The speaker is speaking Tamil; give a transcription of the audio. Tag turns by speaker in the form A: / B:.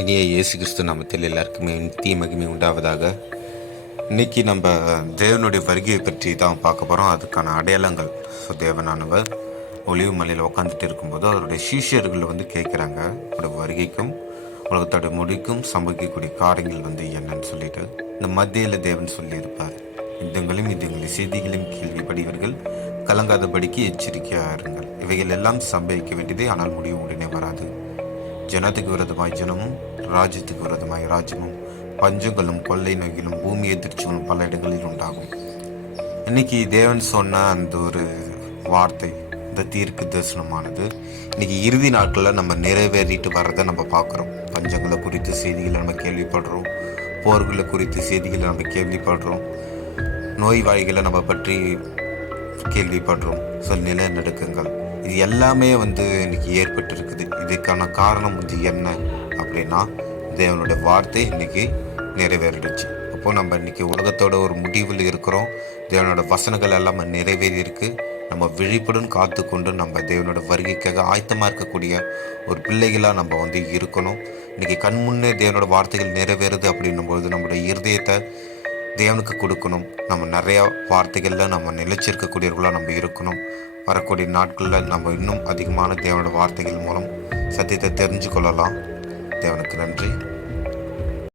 A: இனிய இயேசு கிறிஸ்து நாமத்தில் எல்லாருக்குமே நித்திய மகிமை உண்டாவதாக. இன்னைக்கு நம்ம தேவனுடைய வருகையை பற்றி தான் பார்க்க போகிறோம் அதுக்கான அடையாளங்கள். ஸோ தேவனானவர் ஒளிவு மலையில் உட்காந்துட்டு இருக்கும்போது அவருடைய சீஷர்கள் வந்து கேட்குறாங்க அவருடைய வருகைக்கும் உலகத்தோட முடிக்கும் சம்பவிக்கக்கூடிய காரியங்கள் வந்து என்னன்னு சொல்லிட்டு. இந்த மத்தியில் தேவன் சொல்லியிருப்பார். யுத்தங்களையும் யுத்தங்களை செய்திகளையும் கேள்விப்படி இவர்கள் கலங்காதபடிக்கு எச்சரிக்கையாக இருங்கள். இவைகள் எல்லாம் சம்பவிக்க வேண்டியதே ஆனால் முடிவு உடனே வராது. ஜனத்துக்கு விரோதமாய் ஜனமும் ராஜ்யத்துக்கு விரோதமாய் ராஜ்யமும் பஞ்சங்களும் கொள்ளை நோய்களும் பூமி எதிர்ச்சிகளும் பல இடங்களில் உண்டாகும். இன்னைக்கு தேவன் சொன்ன அந்த ஒரு வார்த்தை இந்த தீர்க்கு தரிசனமானது இன்னைக்கு இறுதி நாட்களில் நம்ம நிறைவேறிட்டு வர்றதை நம்ம பார்க்குறோம். பஞ்சங்களை குறித்து செய்திகளை நம்ம கேள்விப்படுறோம். போர்களை குறித்து செய்திகளை நம்ம கேள்விப்படுறோம். நோய்வாய்களை நம்ம பற்றி கேள்விப்படுறோம். சொல் நிலநடுக்கங்கள். இது எல்லாமே வந்து இன்னைக்கு ஏற்பட்டு இருக்குது இதுக்கான காரணம் வந்து என்ன அப்படின்னா தேவனுடைய வார்த்தை இன்னைக்கு நிறைவேறிடுச்சு. அப்போ நம்ம இன்னைக்கு உலகத்தோட ஒரு முடிவில் இருக்கிறோம். தேவனோட வசனங்கள் எல்லாம் நிறைவேறியிருக்கு. நம்ம விழிப்புடன் காத்து கொண்டு நம்ம தேவனோட வருகைக்காக ஆயத்தமாக இருக்கக்கூடிய ஒரு பிள்ளைகளாக நம்ம வந்து இருக்கணும். இன்னைக்கு கண் முன்னே தேவனோட வார்த்தைகள் நிறைவேறுது அப்படின்னும் பொழுது நம்மளுடைய இருதயத்தை தேவனுக்கு கொடுக்கணும். நம்ம நிறையா வார்த்தைகளில் நம்ம நிலைச்சிருக்கக்கூடியவர்களாக நம்ம இருக்கணும். வரக்கூடிய நாட்களில் நம்ம இன்னும் அதிகமான தேவனோட வார்த்தைகள் மூலம் சத்தியத்தை தெரிஞ்சு கொள்ளலாம் தேவனுக்கு நன்றி.